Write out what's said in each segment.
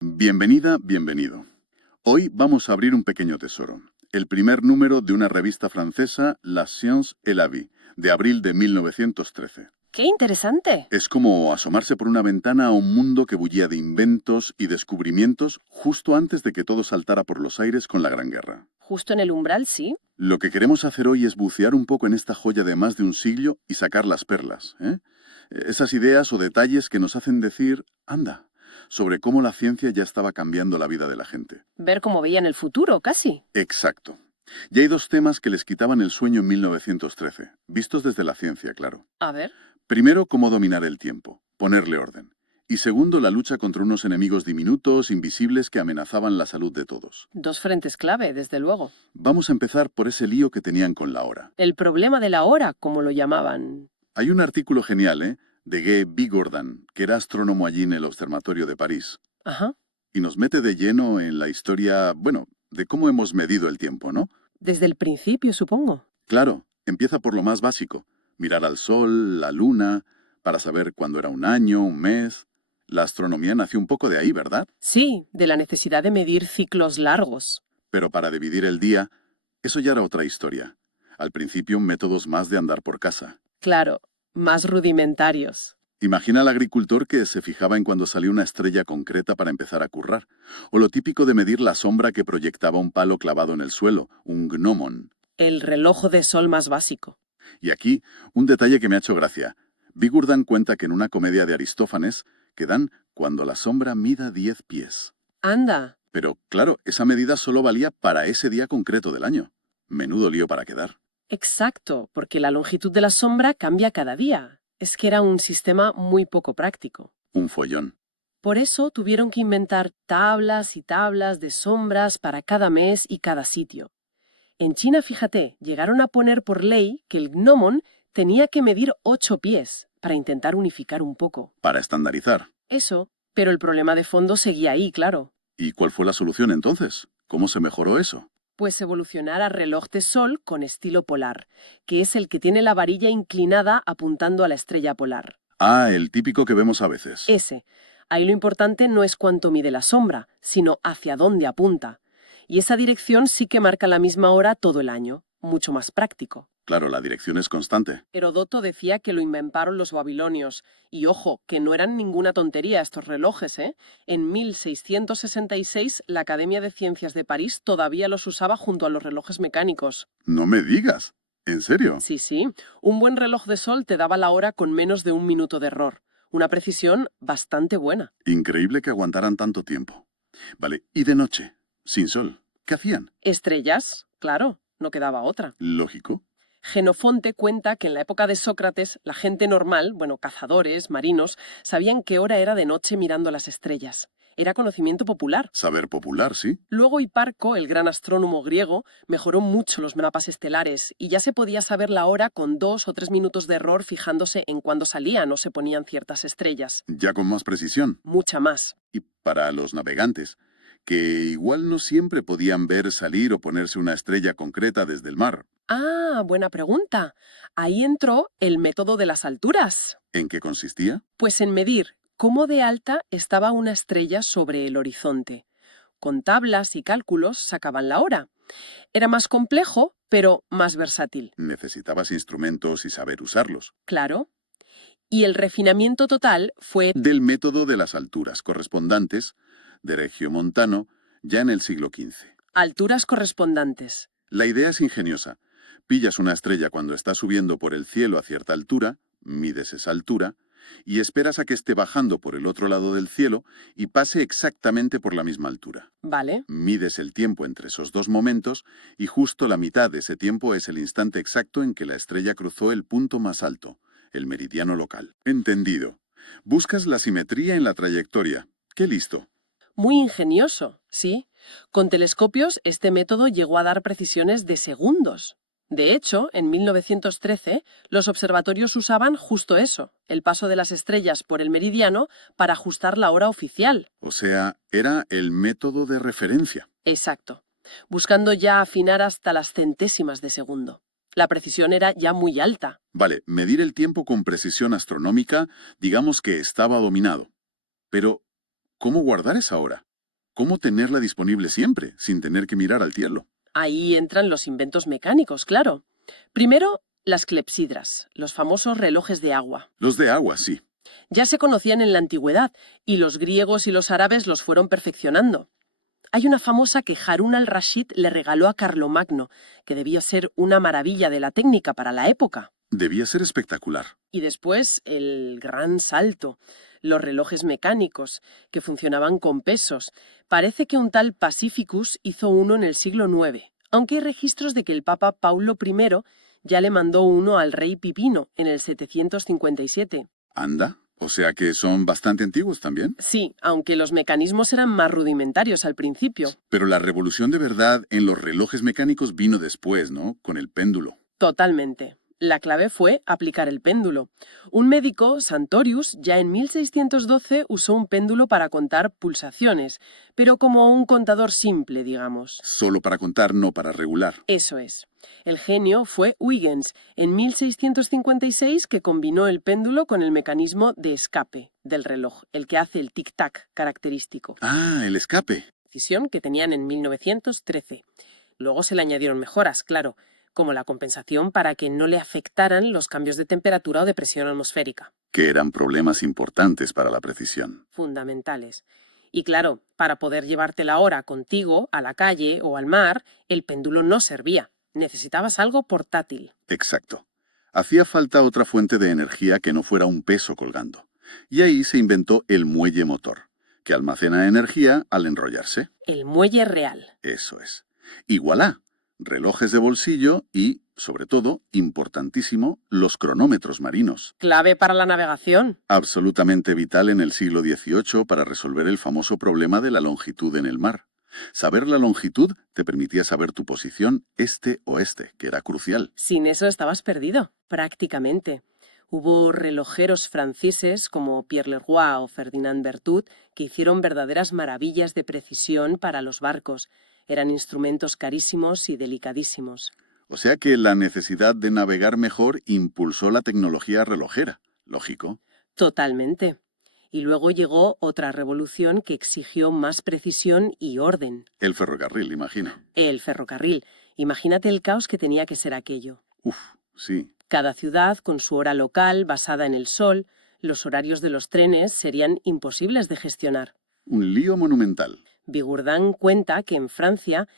Bienvenida, bienvenido. Hoy vamos a abrir un pequeño tesoro. El primer número de una revista francesa, La Science et la Vie, de abril de 1913. ¡Qué interesante! Es como asomarse por una ventana a un mundo que bullía de inventos y descubrimientos justo antes de que todo saltara por los aires con la Gran Guerra. Justo en el umbral, sí. Lo que queremos hacer hoy es bucear un poco en esta joya de más de un siglo y sacar las perlas, ¿eh? Esas ideas o detalles que nos hacen decir, anda, sobre cómo la ciencia ya estaba cambiando la vida de la gente. Ver cómo veían el futuro, casi. Exacto. Y hay dos temas que les quitaban el sueño en 1913, vistos desde la ciencia, claro. A ver. Primero, cómo dominar el tiempo, ponerle orden. Y segundo, la lucha contra unos enemigos diminutos, invisibles, que amenazaban la salud de todos. Dos frentes clave, desde luego. Vamos a empezar por ese lío que tenían con la hora. El problema de la hora, como lo llamaban. Hay un artículo genial, de Guy Bigordan, que era astrónomo allí en el Observatorio de París, Ajá. y nos mete de lleno en la historia, bueno, de cómo hemos medido el tiempo, ¿no? Desde el principio, supongo. Claro, empieza por lo más básico, mirar al sol, la luna, para saber cuándo era un año, un mes. La astronomía nació un poco de ahí, ¿verdad? Sí, de la necesidad de medir ciclos largos. Pero para dividir el día, eso ya era otra historia. Al principio, métodos más de andar por casa. Claro, más rudimentarios. Imagina al agricultor que se fijaba en cuando salía una estrella concreta para empezar a currar, o lo típico de medir la sombra que proyectaba un palo clavado en el suelo, un gnomon. El reloj de sol más básico. Y aquí, un detalle que me ha hecho gracia. Bigurdan cuenta que en una comedia de Aristófanes, que dan cuando la sombra mida 10 pies. Anda. Pero, claro, esa medida solo valía para ese día concreto del año. Menudo lío para quedar. Exacto, porque la longitud de la sombra cambia cada día. Es que era un sistema muy poco práctico. Un follón. Por eso tuvieron que inventar tablas y tablas de sombras para cada mes y cada sitio. En China, fíjate, llegaron a poner por ley que el gnomon tenía que medir 8 pies para intentar unificar un poco. Para estandarizar. Eso, pero el problema de fondo seguía ahí, claro. ¿Y cuál fue la solución entonces? ¿Cómo se mejoró eso? Pues evolucionar a reloj de sol con estilo polar, que es el que tiene la varilla inclinada apuntando a la estrella polar. Ah, el típico que vemos a veces. Ese. Ahí lo importante no es cuánto mide la sombra, sino hacia dónde apunta. Y esa dirección sí que marca la misma hora todo el año, mucho más práctico. Claro, la dirección es constante. Herodoto decía que lo inventaron los babilonios. Y ojo, que no eran ninguna tontería estos relojes, ¿eh? En 1666 la Academia de Ciencias de París todavía los usaba junto a los relojes mecánicos. No me digas. ¿En serio? Sí, sí. Un buen reloj de sol te daba la hora con menos de un minuto de error. Una precisión bastante buena. Increíble que aguantaran tanto tiempo. Vale, ¿y de noche? Sin sol. ¿Qué hacían? Estrellas, claro, no quedaba otra. Lógico. Genofonte cuenta que en la época de Sócrates la gente normal, bueno, cazadores, marinos, sabían qué hora era de noche mirando las estrellas. Era conocimiento popular. Saber popular, ¿sí? Luego Hiparco, el gran astrónomo griego, mejoró mucho los mapas estelares y ya se podía saber la hora con 2 o 3 minutos de error fijándose en cuándo salían o se ponían ciertas estrellas. Ya con más precisión. Mucha más. Y para los navegantes, que igual no siempre podían ver salir o ponerse una estrella concreta desde el mar. Ah, buena pregunta. Ahí entró el método de las alturas. ¿En qué consistía? Pues en medir cómo de alta estaba una estrella sobre el horizonte. Con tablas y cálculos sacaban la hora. Era más complejo, pero más versátil. Necesitabas instrumentos y saber usarlos. Claro. Y el refinamiento total fue Del método de las alturas correspondantes de Regiomontano ya en el siglo XV. alturas correspondantes. La idea es ingeniosa. Pillas una estrella cuando está subiendo por el cielo a cierta altura, mides esa altura, y esperas a que esté bajando por el otro lado del cielo y pase exactamente por la misma altura. ¿Vale? Mides el tiempo entre esos dos momentos y justo la mitad de ese tiempo es el instante exacto en que la estrella cruzó el punto más alto, el meridiano local. Entendido. Buscas la simetría en la trayectoria. ¡Qué listo! Muy ingenioso, sí. Con telescopios este método llegó a dar precisiones de segundos. De hecho, en 1913, los observatorios usaban justo eso, el paso de las estrellas por el meridiano, para ajustar la hora oficial. O sea, era el método de referencia. Exacto. Buscando ya afinar hasta las centésimas de segundo. La precisión era ya muy alta. Vale, medir el tiempo con precisión astronómica, digamos que estaba dominado. Pero, ¿cómo guardar esa hora? ¿Cómo tenerla disponible siempre, sin tener que mirar al cielo? Ahí entran los inventos mecánicos, claro. Primero, las clepsidras, los famosos relojes de agua. Los de agua, sí. Ya se conocían en la antigüedad y los griegos y los árabes los fueron perfeccionando. Hay una famosa que Harún al-Rashid le regaló a Carlomagno, que debía ser una maravilla de la técnica para la época. Debía ser espectacular. Y después el gran salto, los relojes mecánicos, que funcionaban con pesos. Parece que un tal Pacificus hizo uno en el siglo IX, aunque hay registros de que el Papa Paulo I ya le mandó uno al rey Pipino en el 757. Anda, o sea que son bastante antiguos también. Sí, aunque los mecanismos eran más rudimentarios al principio. Pero la revolución de verdad en los relojes mecánicos vino después, ¿no? Con el péndulo. Totalmente. La clave fue aplicar el péndulo. Un médico, Santorius, ya en 1612 usó un péndulo para contar pulsaciones, pero como un contador simple, digamos. Solo para contar, no para regular. Eso es. El genio fue Huygens, en 1656, que combinó el péndulo con el mecanismo de escape del reloj, el que hace el tic-tac característico. Ah, el escape. Decisión que tenían en 1913. Luego se le añadieron mejoras, claro, como la compensación para que no le afectaran los cambios de temperatura o de presión atmosférica. Que eran problemas importantes para la precisión. Fundamentales. Y claro, para poder llevarte la hora contigo, a la calle o al mar, el péndulo no servía. Necesitabas algo portátil. Exacto. Hacía falta otra fuente de energía que no fuera un peso colgando. Y ahí se inventó el muelle motor, que almacena energía al enrollarse. El muelle real. Eso es. Y voilà, relojes de bolsillo y, sobre todo, importantísimo, los cronómetros marinos. Clave para la navegación. Absolutamente vital en el siglo XVIII para resolver el famoso problema de la longitud en el mar. Saber la longitud te permitía saber tu posición este-oeste, que era crucial. Sin eso estabas perdido, prácticamente. Hubo relojeros franceses como Pierre Leroy o Ferdinand Berthoud que hicieron verdaderas maravillas de precisión para los barcos. Eran instrumentos carísimos y delicadísimos. O sea que la necesidad de navegar mejor impulsó la tecnología relojera. Lógico. Totalmente. Y luego llegó otra revolución que exigió más precisión y orden. El ferrocarril, imagino. El ferrocarril. Imagínate el caos que tenía que ser aquello. Uf, sí. Cada ciudad con su hora local basada en el sol, los horarios de los trenes serían imposibles de gestionar. Un lío monumental. Bigourdan cuenta que en Francia,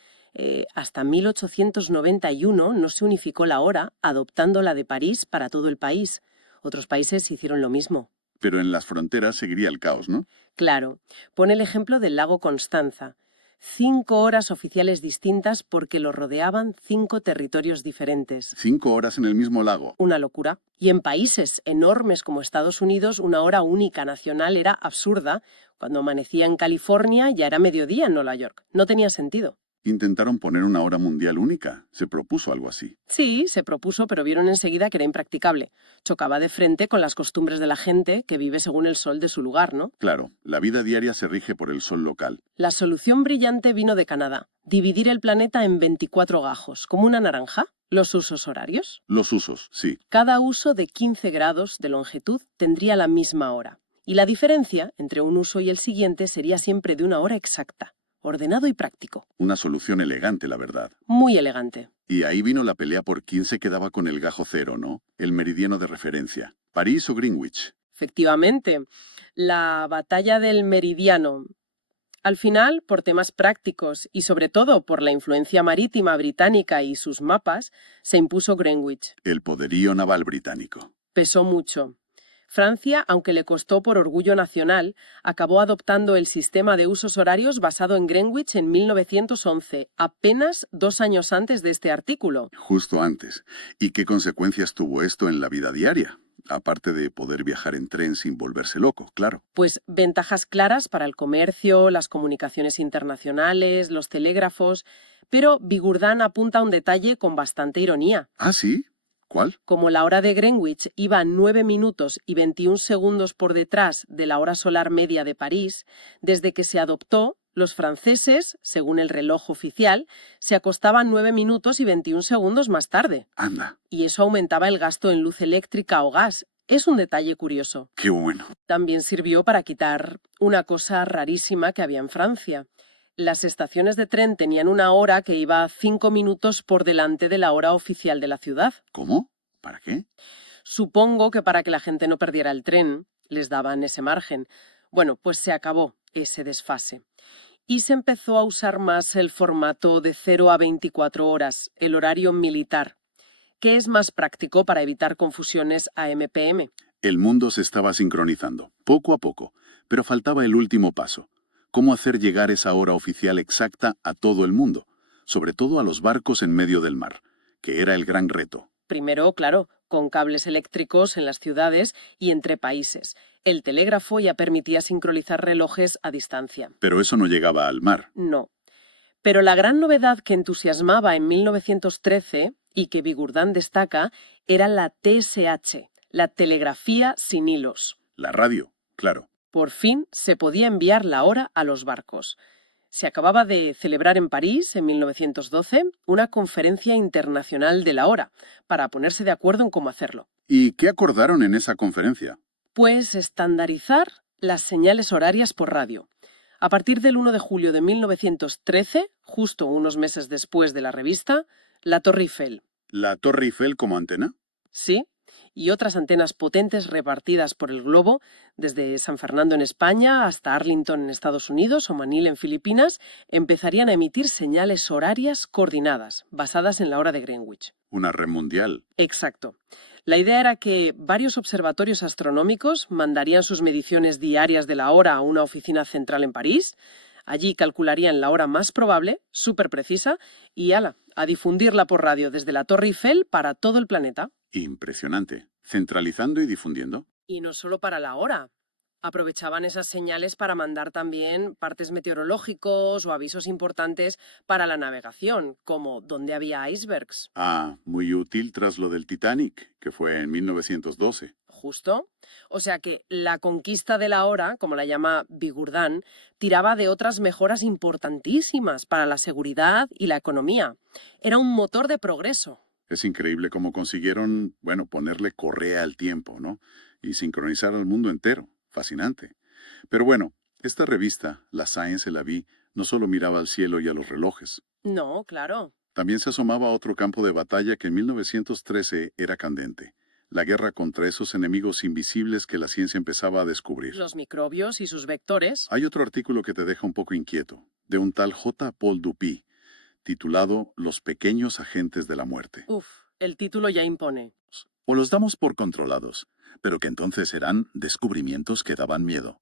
hasta 1891 no se unificó la hora, adoptando la de París para todo el país. Otros países hicieron lo mismo. Pero en las fronteras seguiría el caos, ¿no? Claro, pone el ejemplo del lago Constanza. 5 horas oficiales distintas porque lo rodeaban 5 territorios diferentes. 5 horas en el mismo lago. Una locura. Y en países enormes como Estados Unidos, una hora única nacional era absurda. Cuando amanecía en California ya era mediodía en Nueva York. No tenía sentido. Intentaron poner una hora mundial única. Se propuso algo así. Sí, se propuso, pero vieron enseguida que era impracticable. Chocaba de frente con las costumbres de la gente que vive según el sol de su lugar, ¿no? Claro, la vida diaria se rige por el sol local. La solución brillante vino de Canadá. Dividir el planeta en 24 gajos, como una naranja. Los usos horarios. Los usos, sí. Cada uso de 15 grados de longitud tendría la misma hora. Y la diferencia entre un uso y el siguiente sería siempre de una hora exacta. Ordenado y práctico. Una solución elegante, la verdad. Muy elegante. Y ahí vino la pelea por quién se quedaba con el gajo cero, ¿no? El meridiano de referencia. ¿París o Greenwich? Efectivamente, la batalla del meridiano. Al final, por temas prácticos y sobre todo por la influencia marítima británica y sus mapas, se impuso Greenwich. El poderío naval británico. Pesó mucho. Francia, aunque le costó por orgullo nacional, acabó adoptando el sistema de usos horarios basado en Greenwich en 1911, apenas 2 años antes de este artículo. Justo antes. ¿Y qué consecuencias tuvo esto en la vida diaria? Aparte de poder viajar en tren sin volverse loco, claro. Pues ventajas claras para el comercio, las comunicaciones internacionales, los telégrafos, pero Bigourdan apunta a un detalle con bastante ironía. ¿Ah, sí? ¿Cuál? Como la hora de Greenwich iba 9 minutos y 21 segundos por detrás de la hora solar media de París, desde que se adoptó, los franceses, según el reloj oficial, se acostaban 9 minutos y 21 segundos más tarde. Anda. Y eso aumentaba el gasto en luz eléctrica o gas. Es un detalle curioso. Qué bueno. También sirvió para quitar una cosa rarísima que había en Francia. Las estaciones de tren tenían una hora que iba 5 minutos por delante de la hora oficial de la ciudad. ¿Cómo? ¿Para qué? Supongo que para que la gente no perdiera el tren, les daban ese margen. Bueno, pues se acabó ese desfase. Y se empezó a usar más el formato de 0 a 24 horas, el horario militar, que es más práctico para evitar confusiones AM-PM. El mundo se estaba sincronizando, poco a poco, pero faltaba el último paso. ¿Cómo hacer llegar esa hora oficial exacta a todo el mundo? Sobre todo a los barcos en medio del mar, que era el gran reto. Primero, claro, con cables eléctricos en las ciudades y entre países. El telégrafo ya permitía sincronizar relojes a distancia. Pero eso no llegaba al mar. No. Pero la gran novedad que entusiasmaba en 1913 y que Bigourdan destaca era la TSH, la telegrafía sin hilos. La radio, claro. Por fin se podía enviar la hora a los barcos. Se acababa de celebrar en París, en 1912, una conferencia internacional de la hora, para ponerse de acuerdo en cómo hacerlo. ¿Y qué acordaron en esa conferencia? Pues estandarizar las señales horarias por radio. A partir del 1 de julio de 1913, justo unos meses después de la revista, la Torre Eiffel. ¿La Torre Eiffel como antena? Sí, y otras antenas potentes repartidas por el globo, desde San Fernando en España hasta Arlington en Estados Unidos o Manila en Filipinas, empezarían a emitir señales horarias coordinadas, basadas en la hora de Greenwich. Una red mundial. Exacto. La idea era que varios observatorios astronómicos mandarían sus mediciones diarias de la hora a una oficina central en París. Allí calcularían la hora más probable, súper precisa, y a difundirla por radio desde la Torre Eiffel para todo el planeta. Impresionante. Centralizando y difundiendo. Y no solo para la hora. Aprovechaban esas señales para mandar también partes meteorológicos o avisos importantes para la navegación, como dónde había icebergs. Ah, muy útil tras lo del Titanic, que fue en 1912. Justo. O sea que la conquista de la hora, como la llama Bigourdan, tiraba de otras mejoras importantísimas para la seguridad y la economía. Era un motor de progreso. Es increíble cómo consiguieron, ponerle correa al tiempo, ¿no? Y sincronizar al mundo entero. Fascinante. Pero bueno, esta revista, la Science et la Vie, no solo miraba al cielo y a los relojes. No, claro. También se asomaba a otro campo de batalla que en 1913 era candente. La guerra contra esos enemigos invisibles que la ciencia empezaba a descubrir. Los microbios y sus vectores. Hay otro artículo que te deja un poco inquieto, de un tal J. Paul Dupuy, titulado Los pequeños agentes de la muerte. Uf, el título ya impone. O los damos por controlados, pero que entonces eran descubrimientos que daban miedo.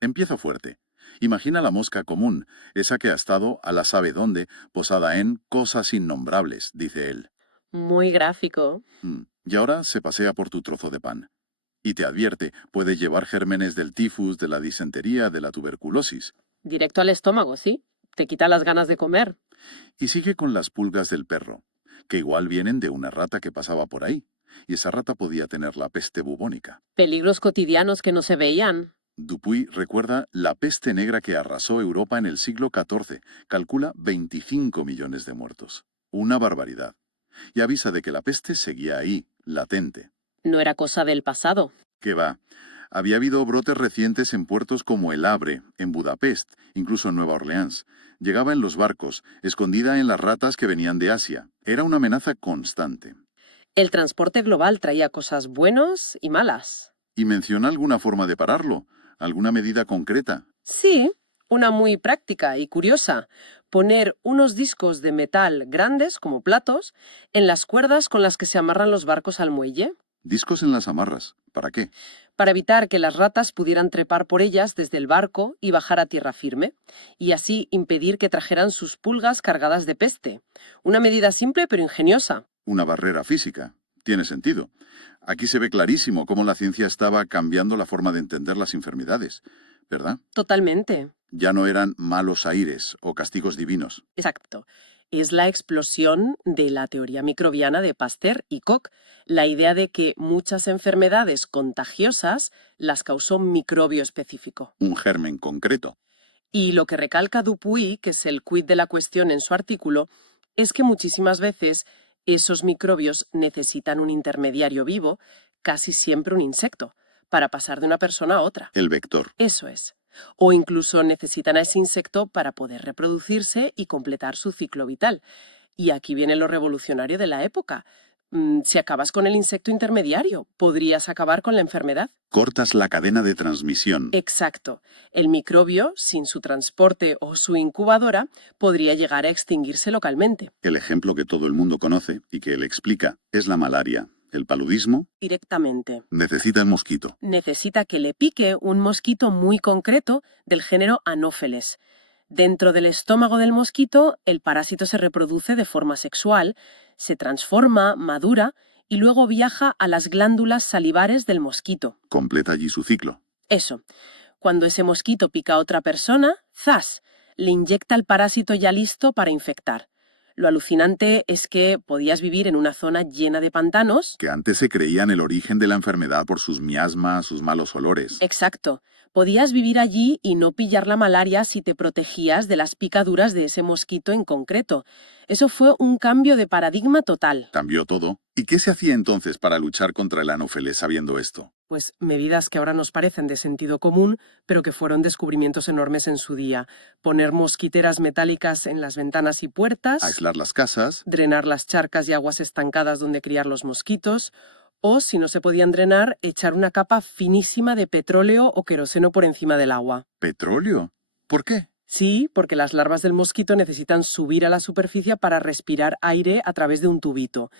Empieza fuerte. Imagina la mosca común, esa que ha estado a la sabe dónde, posada en cosas innombrables, dice él. Muy gráfico. Y ahora se pasea por tu trozo de pan. Y te advierte, puede llevar gérmenes del tifus, de la disentería, de la tuberculosis. Directo al estómago, ¿sí? Te quita las ganas de comer. Y sigue con las pulgas del perro, que igual vienen de una rata que pasaba por ahí. Y esa rata podía tener la peste bubónica. Peligros cotidianos que no se veían. Dupuy recuerda la peste negra que arrasó Europa en el siglo XIV. Calcula 25 millones de muertos. Una barbaridad. Y avisa de que la peste seguía ahí, latente. No era cosa del pasado. ¿Qué va? Había habido brotes recientes en puertos como El Havre, en Budapest, incluso en Nueva Orleans. Llegaba en los barcos, escondida en las ratas que venían de Asia. Era una amenaza constante. El transporte global traía cosas buenas y malas. ¿Y menciona alguna forma de pararlo? ¿Alguna medida concreta? Sí, una muy práctica y curiosa. Poner unos discos de metal grandes, como platos, en las cuerdas con las que se amarran los barcos al muelle. Discos en las amarras. ¿Para qué? Para evitar que las ratas pudieran trepar por ellas desde el barco y bajar a tierra firme, y así impedir que trajeran sus pulgas cargadas de peste. Una medida simple pero ingeniosa. Una barrera física. Tiene sentido. Aquí se ve clarísimo cómo la ciencia estaba cambiando la forma de entender las enfermedades, ¿verdad? Totalmente. Ya no eran malos aires o castigos divinos. Exacto. Es la explosión de la teoría microbiana de Pasteur y Koch, la idea de que muchas enfermedades contagiosas las causó un microbio específico. Un germen concreto. Y lo que recalca Dupuy, que es el quid de la cuestión en su artículo, es que muchísimas veces esos microbios necesitan un intermediario vivo, casi siempre un insecto, para pasar de una persona a otra. El vector. Eso es. O incluso necesitan a ese insecto para poder reproducirse y completar su ciclo vital. Y aquí viene lo revolucionario de la época. Si acabas con el insecto intermediario, podrías acabar con la enfermedad. Cortas la cadena de transmisión. Exacto. El microbio, sin su transporte o su incubadora, podría llegar a extinguirse localmente. El ejemplo que todo el mundo conoce y que él explica es la malaria. El paludismo Directamente. necesita el mosquito. Necesita que le pique un mosquito muy concreto del género Anopheles. Dentro del estómago del mosquito, el parásito se reproduce de forma sexual, se transforma, madura y luego viaja a las glándulas salivares del mosquito. Completa allí su ciclo. Eso. Cuando ese mosquito pica a otra persona, ¡zas!, le inyecta el parásito ya listo para infectar. Lo alucinante es que podías vivir en una zona llena de pantanos. Que antes se creían el origen de la enfermedad por sus miasmas, sus malos olores. Exacto. Podías vivir allí y no pillar la malaria si te protegías de las picaduras de ese mosquito en concreto. Eso fue un cambio de paradigma total. Cambió todo. ¿Y qué se hacía entonces para luchar contra el anófeles sabiendo esto? Pues medidas que ahora nos parecen de sentido común, pero que fueron descubrimientos enormes en su día. Poner mosquiteras metálicas en las ventanas y puertas, Aislar las casas. drenar las charcas y aguas estancadas donde criar los mosquitos, o, si no se podían drenar, echar una capa finísima de petróleo o queroseno por encima del agua. ¿Petróleo? ¿Por qué? Sí, porque las larvas del mosquito necesitan subir a la superficie para respirar aire a través de un tubito.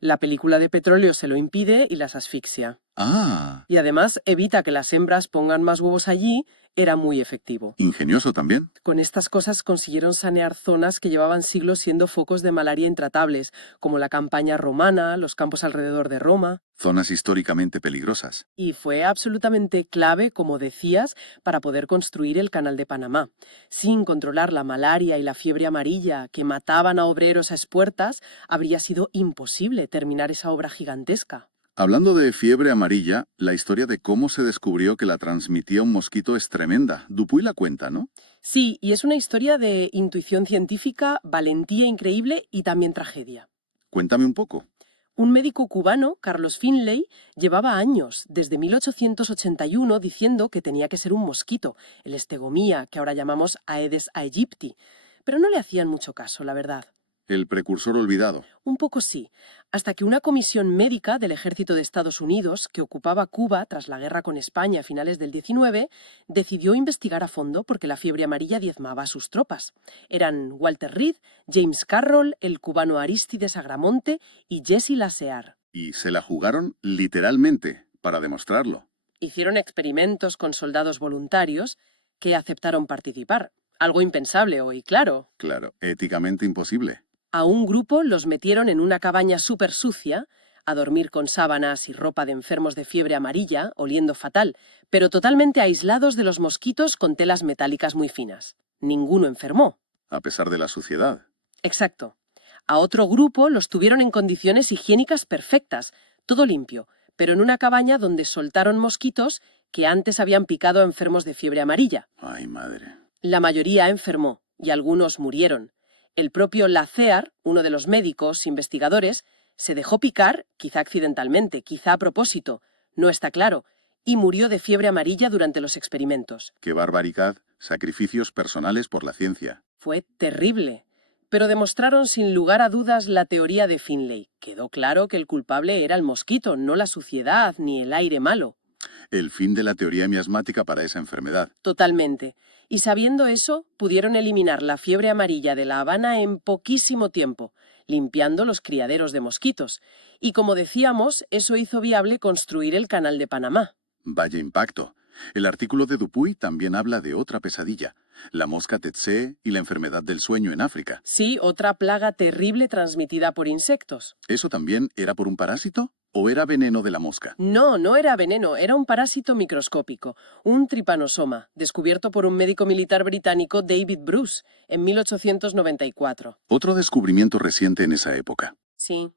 La película de petróleo se lo impide y las asfixia. Ah, Y además evita que las hembras pongan más huevos allí, era muy efectivo. ingenioso también. Con estas cosas consiguieron sanear zonas que llevaban siglos siendo focos de malaria intratables, como la campaña romana, los campos alrededor de Roma. Zonas históricamente peligrosas. Y fue absolutamente clave, como decías, para poder construir el Canal de Panamá. Sin controlar la malaria y la fiebre amarilla que mataban a obreros a espuertas, habría sido imposible terminar esa obra gigantesca. Hablando de fiebre amarilla, la historia de cómo se descubrió que la transmitía un mosquito es tremenda. Dupuy la cuenta, ¿no? Sí, y es una historia de intuición científica, valentía increíble y también tragedia. Cuéntame un poco. Un médico cubano, Carlos Finlay, llevaba años, desde 1881, diciendo que tenía que ser un mosquito, el estegomía, que ahora llamamos Aedes aegypti. Pero no le hacían mucho caso, la verdad. El precursor olvidado. Un poco sí, hasta que una comisión médica del ejército de Estados Unidos, que ocupaba Cuba tras la guerra con España a finales del 19, decidió investigar a fondo porque la fiebre amarilla diezmaba a sus tropas. Eran Walter Reed, James Carroll, el cubano Aristides Agramonte y Jesse Lassear. Y se la jugaron literalmente para demostrarlo. Hicieron experimentos con soldados voluntarios que aceptaron participar. Algo impensable hoy, claro. Claro, éticamente imposible. A un grupo los metieron en una cabaña súper sucia, a dormir con sábanas y ropa de enfermos de fiebre amarilla, oliendo fatal, pero totalmente aislados de los mosquitos con telas metálicas muy finas. Ninguno enfermó. A pesar de la suciedad. Exacto. A otro grupo los tuvieron en condiciones higiénicas perfectas, todo limpio, pero en una cabaña donde soltaron mosquitos que antes habían picado a enfermos de fiebre amarilla. Ay, madre. La mayoría enfermó y algunos murieron. El propio Lassear, uno de los médicos investigadores, se dejó picar, quizá accidentalmente, quizá a propósito, no está claro, y murió de fiebre amarilla durante los experimentos. Qué barbaridad. Sacrificios personales por la ciencia. Fue terrible. Pero demostraron sin lugar a dudas la teoría de Finlay. Quedó claro que el culpable era el mosquito, no la suciedad ni el aire malo. El fin de la teoría miasmática para esa enfermedad. Totalmente. Y sabiendo eso, pudieron eliminar la fiebre amarilla de La Habana en poquísimo tiempo, limpiando los criaderos de mosquitos. Y como decíamos, eso hizo viable construir el Canal de Panamá. Vaya impacto. El artículo de Dupuy también habla de otra pesadilla, la mosca tsetse y la enfermedad del sueño en África. Sí, otra plaga terrible transmitida por insectos. ¿Eso también era por un parásito o era veneno de la mosca? No, no era veneno, era un parásito microscópico, un tripanosoma, descubierto por un médico militar británico, David Bruce, en 1894. Otro descubrimiento reciente en esa época. Sí,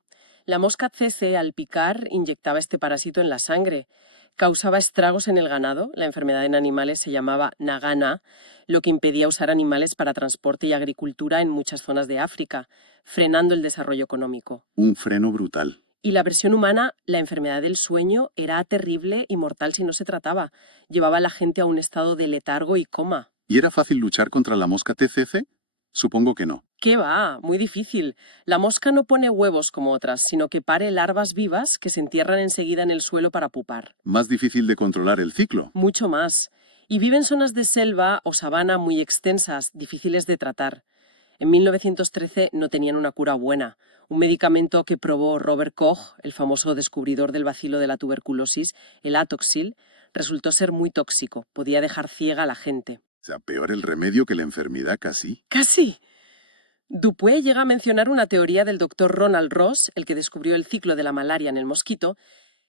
la mosca tsetse al picar inyectaba este parásito en la sangre. Causaba estragos en el ganado, la enfermedad en animales se llamaba Nagana, lo que impedía usar animales para transporte y agricultura en muchas zonas de África, frenando el desarrollo económico. Un freno brutal. Y la versión humana, la enfermedad del sueño, era terrible y mortal si no se trataba. Llevaba a la gente a un estado de letargo y coma. ¿Y era fácil luchar contra la mosca TCC? Supongo que no. ¿Qué va? Muy difícil. La mosca no pone huevos como otras, sino que pare larvas vivas que se entierran enseguida en el suelo para pupar. Más difícil de controlar el ciclo. Mucho más. Y vive en zonas de selva o sabana muy extensas, difíciles de tratar. En 1913 no tenían una cura buena. Un medicamento que probó Robert Koch, el famoso descubridor del bacilo de la tuberculosis, el Atoxil, resultó ser muy tóxico. Podía dejar ciega a la gente. O sea, peor el remedio que la enfermedad casi. ¡Casi! Dupuy llega a mencionar una teoría del doctor Ronald Ross, el que descubrió el ciclo de la malaria en el mosquito,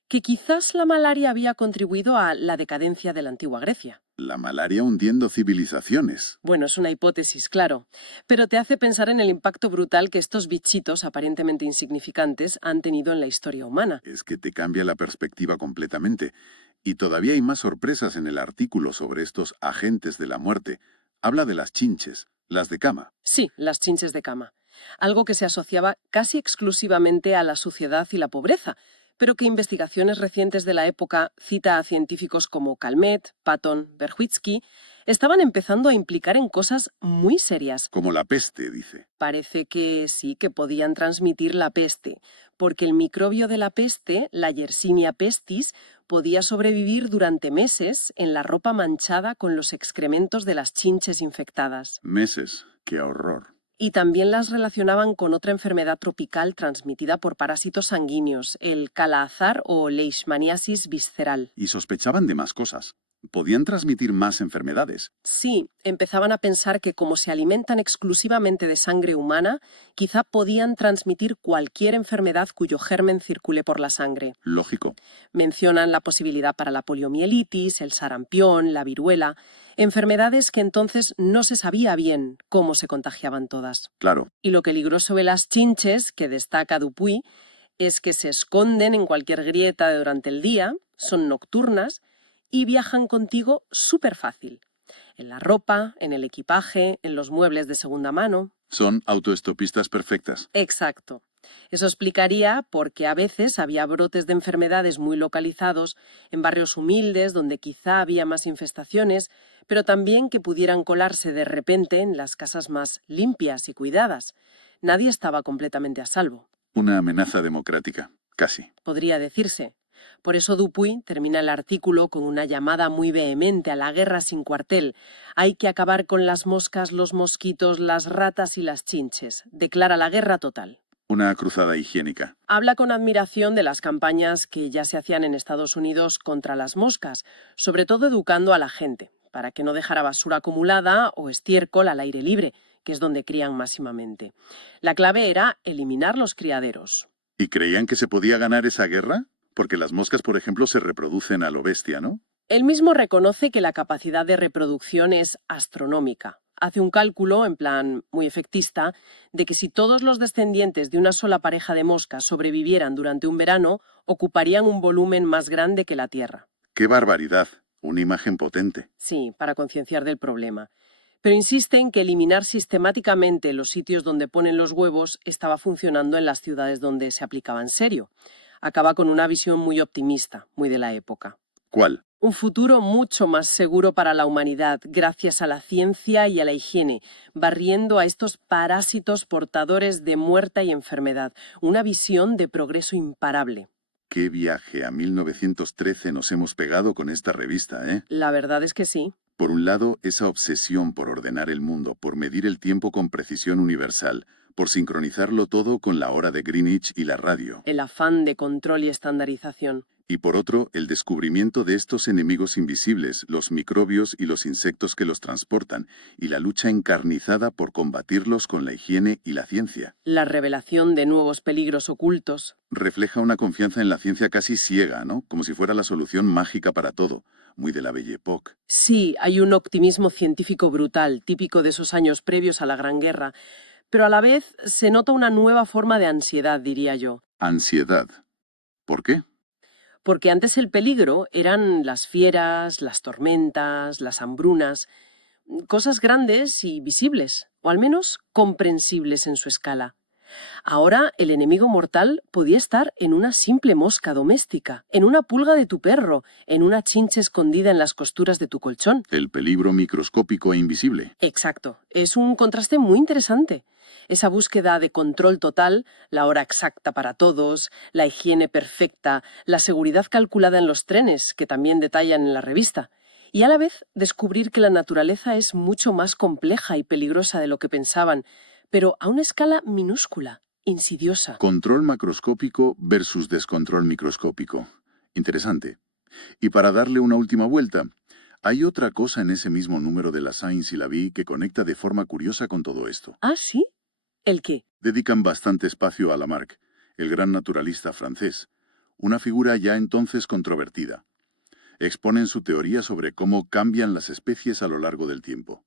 que quizás la malaria había contribuido a la decadencia de la antigua Grecia. La malaria hundiendo civilizaciones. Bueno, es una hipótesis, claro, pero te hace pensar en el impacto brutal que estos bichitos aparentemente insignificantes han tenido en la historia humana. Es que te cambia la perspectiva completamente. Y todavía hay más sorpresas en el artículo sobre estos agentes de la muerte. Habla de las chinches, las de cama. Sí, las chinches de cama. Algo que se asociaba casi exclusivamente a la suciedad y la pobreza, pero que investigaciones recientes de la época, cita a científicos como Calmet, Patton, Berwitsky, estaban empezando a implicar en cosas muy serias. Como la peste, dice. Parece que sí que podían transmitir la peste, porque el microbio de la peste, la Yersinia pestis, podía sobrevivir durante meses en la ropa manchada con los excrementos de las chinches infectadas. Meses. ¡Qué horror! Y también las relacionaban con otra enfermedad tropical transmitida por parásitos sanguíneos, el Kala-Azar o Leishmaniasis visceral. Y sospechaban de más cosas. Podían transmitir más enfermedades. Sí, empezaban a pensar que como se alimentan exclusivamente de sangre humana, quizá podían transmitir cualquier enfermedad cuyo germen circule por la sangre. Lógico. Mencionan la posibilidad para la poliomielitis, el sarampión, la viruela, enfermedades que entonces no se sabía bien cómo se contagiaban todas. Claro. Y lo peligroso de las chinches, que destaca Dupuy, es que se esconden en cualquier grieta durante el día, son nocturnas y viajan contigo súper fácil. En la ropa, en el equipaje, en los muebles de segunda mano. Son autoestopistas perfectas. Exacto. Eso explicaría por qué a veces había brotes de enfermedades muy localizados en barrios humildes donde quizá había más infestaciones, pero también que pudieran colarse de repente en las casas más limpias y cuidadas. Nadie estaba completamente a salvo. Una amenaza democrática. Casi. Podría decirse. Por eso Dupuy termina el artículo con una llamada muy vehemente a la guerra sin cuartel. Hay que acabar con las moscas, los mosquitos, las ratas y las chinches. Declara la guerra total. Una cruzada higiénica. Habla con admiración de las campañas que ya se hacían en Estados Unidos contra las moscas, sobre todo educando a la gente, para que no dejara basura acumulada o estiércol al aire libre, que es donde crían máximamente. La clave era eliminar los criaderos. ¿Y creían que se podía ganar esa guerra? Porque las moscas, por ejemplo, se reproducen a lo bestia, ¿no? Él mismo reconoce que la capacidad de reproducción es astronómica. Hace un cálculo, en plan muy efectista, de que si todos los descendientes de una sola pareja de moscas sobrevivieran durante un verano, ocuparían un volumen más grande que la Tierra. ¡Qué barbaridad! Una imagen potente. Sí, para concienciar del problema. Pero insiste en que eliminar sistemáticamente los sitios donde ponen los huevos estaba funcionando en las ciudades donde se aplicaba en serio. Acaba con una visión muy optimista, muy de la época. ¿Cuál? Un futuro mucho más seguro para la humanidad, gracias a la ciencia y a la higiene, barriendo a estos parásitos portadores de muerte y enfermedad. Una visión de progreso imparable. ¡Qué viaje a 1913 nos hemos pegado con esta revista, eh! La verdad es que sí. Por un lado, esa obsesión por ordenar el mundo, por medir el tiempo con precisión universal, por sincronizarlo todo con la hora de Greenwich y la radio. El afán de control y estandarización. Y por otro, el descubrimiento de estos enemigos invisibles, los microbios y los insectos que los transportan, y la lucha encarnizada por combatirlos con la higiene y la ciencia. La revelación de nuevos peligros ocultos. Refleja una confianza en la ciencia casi ciega, ¿no? Como si fuera la solución mágica para todo, muy de la Belle Époque. Sí, hay un optimismo científico brutal, típico de esos años previos a la Gran Guerra, pero a la vez se nota una nueva forma de ansiedad, diría yo. Ansiedad. ¿Por qué? Porque antes el peligro eran las fieras, las tormentas, las hambrunas, cosas grandes y visibles, o al menos comprensibles en su escala. Ahora el enemigo mortal podía estar en una simple mosca doméstica, en una pulga de tu perro, en una chinche escondida en las costuras de tu colchón. El peligro microscópico e invisible. Exacto. Es un contraste muy interesante. Esa búsqueda de control total, la hora exacta para todos, la higiene perfecta, la seguridad calculada en los trenes, que también detallan en la revista. Y a la vez descubrir que la naturaleza es mucho más compleja y peligrosa de lo que pensaban, pero a una escala minúscula, insidiosa. Control macroscópico versus descontrol microscópico. Interesante. Y para darle una última vuelta, hay otra cosa en ese mismo número de la Science y la Vie que conecta de forma curiosa con todo esto. ¿Ah, sí? ¿El qué? Dedican bastante espacio a Lamarck, el gran naturalista francés, una figura ya entonces controvertida. Exponen su teoría sobre cómo cambian las especies a lo largo del tiempo.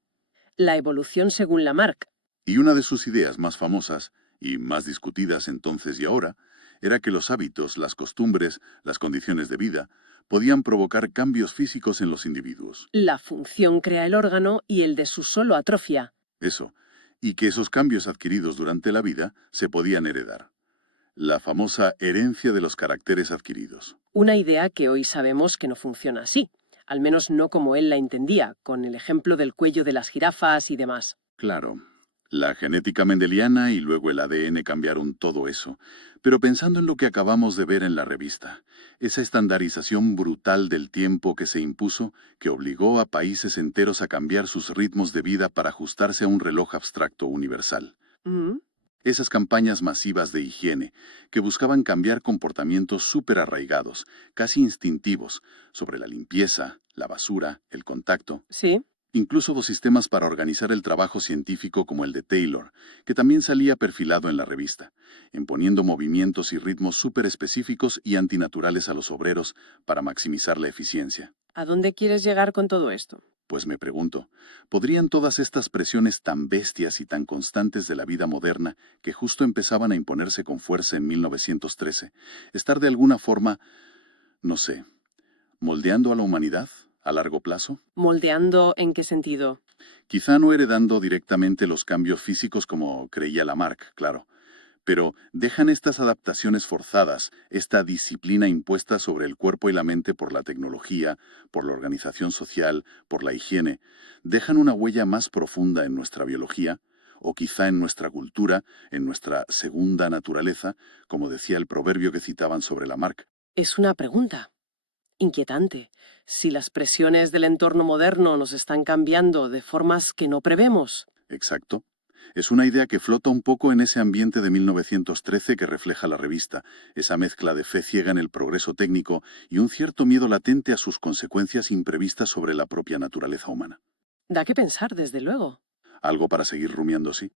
La evolución según Lamarck. Y una de sus ideas más famosas, y más discutidas entonces y ahora, era que los hábitos, las costumbres, las condiciones de vida, podían provocar cambios físicos en los individuos. La función crea el órgano y el desuso lo atrofia. Eso, y que esos cambios adquiridos durante la vida se podían heredar. La famosa herencia de los caracteres adquiridos. Una idea que hoy sabemos que no funciona así, al menos no como él la entendía, con el ejemplo del cuello de las jirafas y demás. Claro, la genética mendeliana y luego el ADN cambiaron todo eso. Pero pensando en lo que acabamos de ver en la revista, esa estandarización brutal del tiempo que se impuso, que obligó a países enteros a cambiar sus ritmos de vida para ajustarse a un reloj abstracto universal. Mm. Esas campañas masivas de higiene, que buscaban cambiar comportamientos súper arraigados, casi instintivos, sobre la limpieza, la basura, el contacto. Sí. Incluso dos sistemas para organizar el trabajo científico como el de Taylor, que también salía perfilado en la revista, imponiendo movimientos y ritmos súper específicos y antinaturales a los obreros para maximizar la eficiencia. ¿A dónde quieres llegar con todo esto? Pues me pregunto, ¿podrían todas estas presiones tan bestias y tan constantes de la vida moderna, que justo empezaban a imponerse con fuerza en 1913, estar de alguna forma, no sé, moldeando a la humanidad a largo plazo? ¿Moldeando en qué sentido? Quizá no heredando directamente los cambios físicos como creía Lamarck, claro, pero dejan estas adaptaciones forzadas, esta disciplina impuesta sobre el cuerpo y la mente por la tecnología, por la organización social, por la higiene, dejan una huella más profunda en nuestra biología, o quizá en nuestra cultura, en nuestra segunda naturaleza, como decía el proverbio que citaban sobre Lamarck. Es una pregunta inquietante. Si las presiones del entorno moderno nos están cambiando de formas que no prevemos. Exacto. Es una idea que flota un poco en ese ambiente de 1913 que refleja la revista, esa mezcla de fe ciega en el progreso técnico y un cierto miedo latente a sus consecuencias imprevistas sobre la propia naturaleza humana. Da que pensar, desde luego. Algo para seguir rumiando, sí.